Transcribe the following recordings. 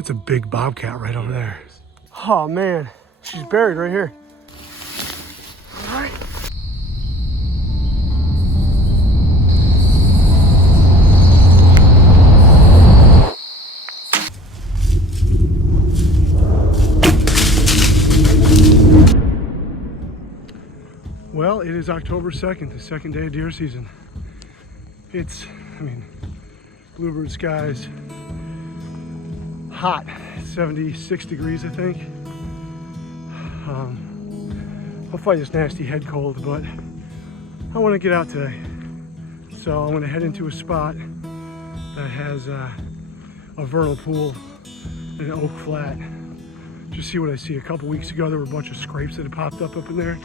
That's a big bobcat right over there. Oh man, she's buried right here. All right. Well, it is October 2nd, the second day of deer season. It's, bluebird skies, hot, 76 degrees, I think. I'll fight this nasty head cold, but I want to get out today. So I'm going to head into a spot that has a vernal pool and an oak flat. Just see what I see. A couple weeks ago, there were a bunch of scrapes that had popped up in there.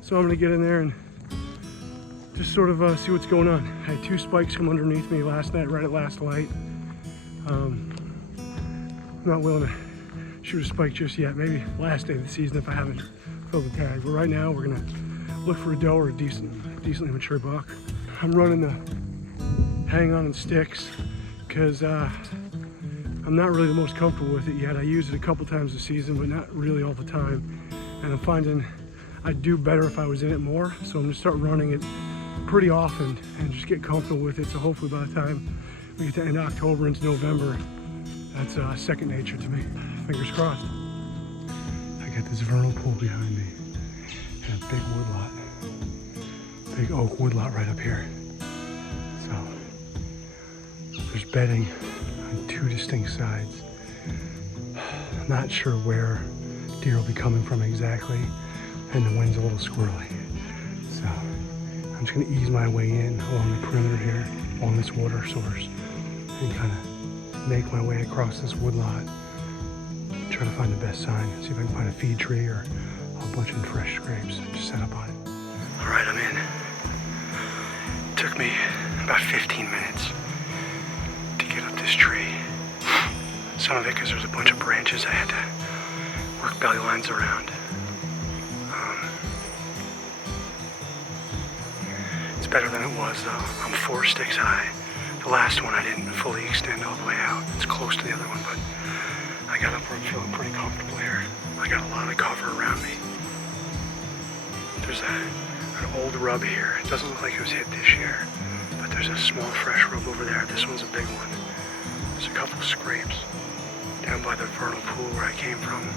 So I'm going to get in there and just sort of see what's going on. I had 2 spikes come underneath me last night, right at last light. I'm not willing to shoot a spike just yet. Maybe last day of the season if I haven't filled the tag. But right now we're gonna look for a doe or a decently mature buck. I'm running the hang on and sticks because I'm not really the most comfortable with it yet. I use it a couple times this season, but not really all the time. And I'm finding I'd do better if I was in it more. So I'm gonna start running it pretty often and just get comfortable with it. So hopefully by the time we get to end October into November, that's second nature to me. Fingers crossed. I got this vernal pool behind me and a big woodlot. Big oak woodlot right up here. So there's bedding on 2 distinct sides. I'm not sure where deer will be coming from exactly, and the wind's a little squirrely. So I'm just gonna ease my way in along the perimeter here, along this water source, and kind of make my way across this woodlot. Try to find the best sign, see if I can find a feed tree or a bunch of fresh scrapes. Just set up on it. All right, I'm in. It took me about 15 minutes to get up this tree. Some of it because there's a bunch of branches I had to work belly lines around. It's better than it was though. I'm 4 sticks high. The last one I didn't fully extend all the way out. It's close to the other one, but I got up where I'm feeling pretty comfortable here. I got a lot of cover around me. There's an old rub here. It doesn't look like it was hit this year, but there's a small fresh rub over there. This one's a big one. There's a couple of scrapes down by the vernal pool where I came from.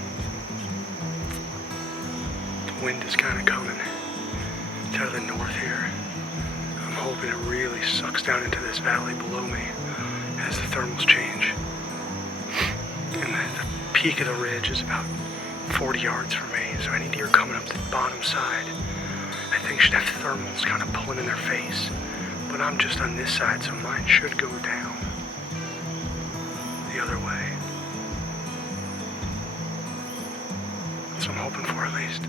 The wind is kind of coming. It's out of the north here. I'm hoping it really sucks down into this valley below me as the thermals change. And the peak of the ridge is about 40 yards from me, so any deer coming up the bottom side, I think should have thermals kind of pulling in their face. But I'm just on this side, so mine should go down the other way. That's what I'm hoping for at least.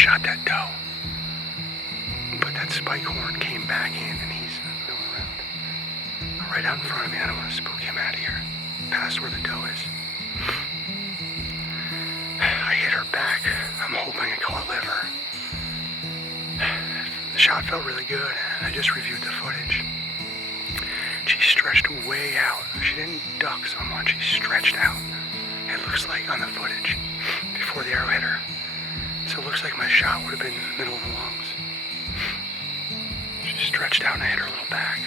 shot that doe. But that spike horn came back in and he's milling around. Right out in front of me. I don't want to spook him out of here. Past where the doe is. I hit her back. I'm hoping I caught liver. The shot felt really good and I just reviewed the footage. She stretched way out. She didn't duck so much. She stretched out. It looks like on the footage before the arrow hit her. So it looks like my shot would have been in the middle of the lungs. She stretched out and I hit her a little back.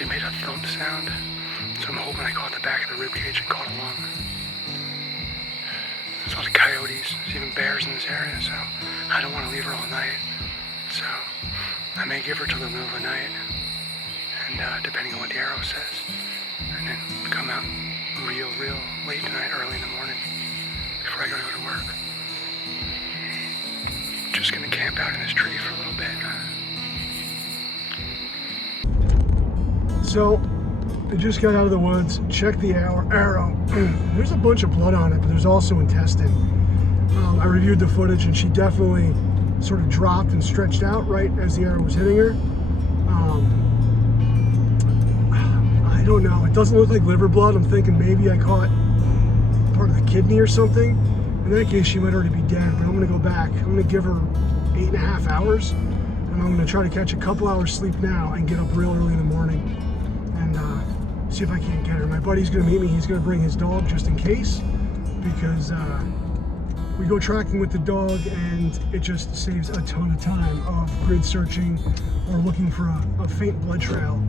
It made a thump sound. So I'm hoping I caught the back of the ribcage and caught a lung. There's a lot of coyotes. There's even bears in this area, so I don't want to leave her all night. So I may give her till the middle of the night. And depending on what the arrow says. And then come out real late tonight, early in the morning, before I go to work. Just gonna camp out in this tree for a little bit. So, I just got out of the woods, checked the arrow. There's a bunch of blood on it, but there's also intestine. I reviewed the footage and she definitely sort of dropped and stretched out right as the arrow was hitting her. I don't know, it doesn't look like liver blood. I'm thinking maybe I caught part of the kidney or something. In that case, she might already be dead, but I'm gonna go back. I'm gonna give her 8.5 hours, and I'm gonna try to catch a couple hours sleep now and get up real early in the morning and see if I can't get her. My buddy's gonna meet me. He's gonna bring his dog just in case, because we go tracking with the dog and it just saves a ton of time of grid searching or looking for a faint blood trail.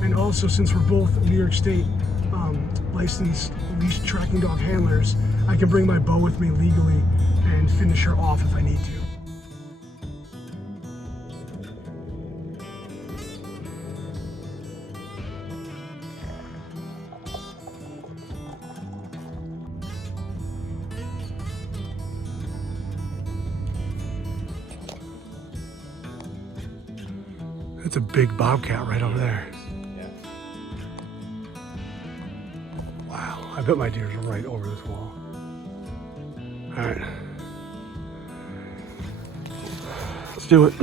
And also, since we're both New York State licensed leash tracking dog handlers, I can bring my bow with me legally and finish her off if I need to. That's a big bobcat right over there. Wow, I bet my deers are right over this wall. All right, let's do it.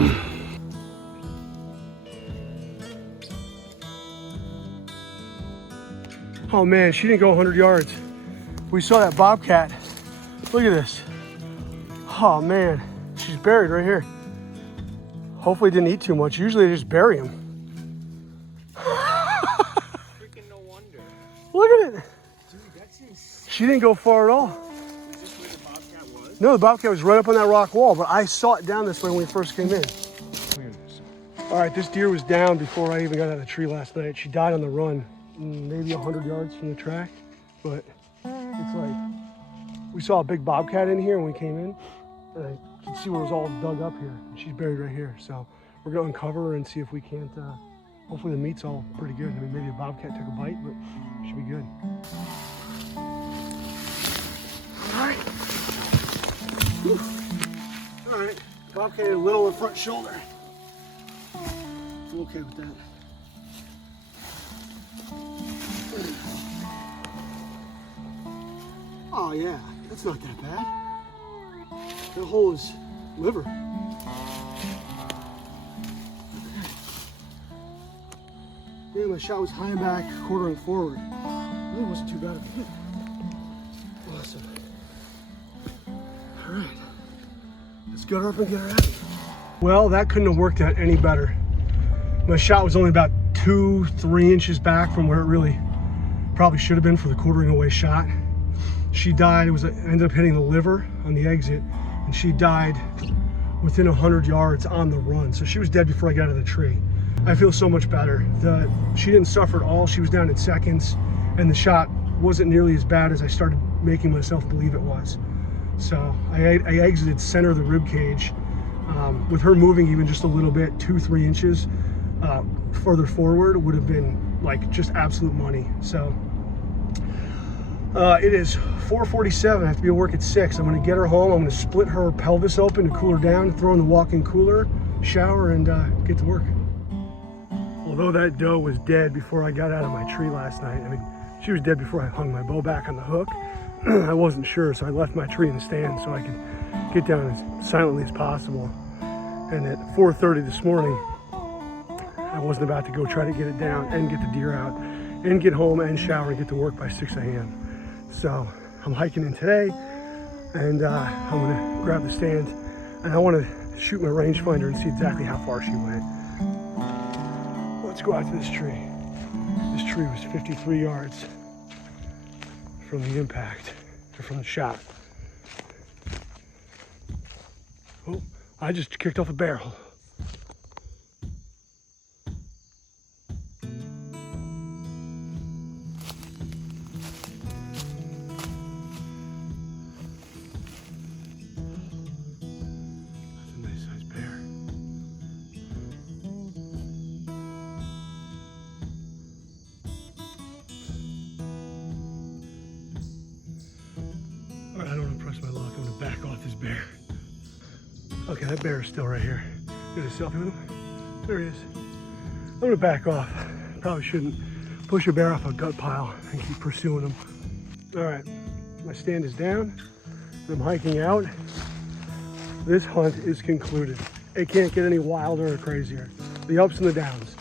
Oh man, she didn't go 100 yards. We saw that bobcat. Look at this. Oh man, she's buried right here. Hopefully didn't eat too much. Usually they just bury them. Freaking no wonder. Look at it. Dude, that's insane. She didn't go far at all. Is this where the bobcat was? No, the bobcat was right up on that rock wall, but I saw it down this way when we first came in. All right, this deer was down before I even got out of the tree last night. She died on the run, maybe 100 yards from the track, but it's like, we saw a big bobcat in here when we came in, and I could see where it was all dug up here. She's buried right here, so we're gonna uncover her and see if we can't, hopefully the meat's all pretty good. I mean, maybe a bobcat took a bite, but it should be good. All right. All right, bobcat a little in the front shoulder. I'm okay with that. Oh yeah, that's not that bad. That hole is liver. Yeah, my shot was high and back, quartering forward. It really wasn't too bad of a hit. Awesome. All right, let's gut her up and get her out of here. Well, that couldn't have worked out any better. My shot was only about 2-3 inches back from where it really probably should have been for the quartering away shot. She died. Ended up hitting the liver on the exit, and she died within 100 yards on the run. So she was dead before I got out of the tree. I feel so much better. She didn't suffer at all. She was down in seconds, and the shot wasn't nearly as bad as I started making myself believe it was. So I exited center of the rib cage. With her moving even just a little bit, 2-3 inches further forward, would have been like just absolute money. So it is 4:47. I have to be at work at 6. I'm going to get her home. I'm going to split her pelvis open to cool her down, throw in the walk-in cooler, shower, and get to work. Although that doe was dead before I got out of my tree last night, I mean, she was dead before I hung my bow back on the hook. I wasn't sure, so I left my tree in the stand so I could get down as silently as possible. And at 4:30 this morning, I wasn't about to go try to get it down and get the deer out and get home and shower and get to work by 6 a.m. So I'm hiking in today, and I'm gonna grab the stand, and I want to shoot my rangefinder and see exactly how far she went. Let's go out to this tree. This tree was 53 yards from the impact, or from the shot. Oh, I just kicked off a barrel. Alright, I don't want to press my luck. I'm going to back off this bear. Okay, that bear is still right here. Get a selfie with him. There he is. I'm going to back off. Probably shouldn't push a bear off a gut pile and keep pursuing him. Alright, my stand is down. I'm hiking out. This hunt is concluded. It can't get any wilder or crazier. The ups and the downs.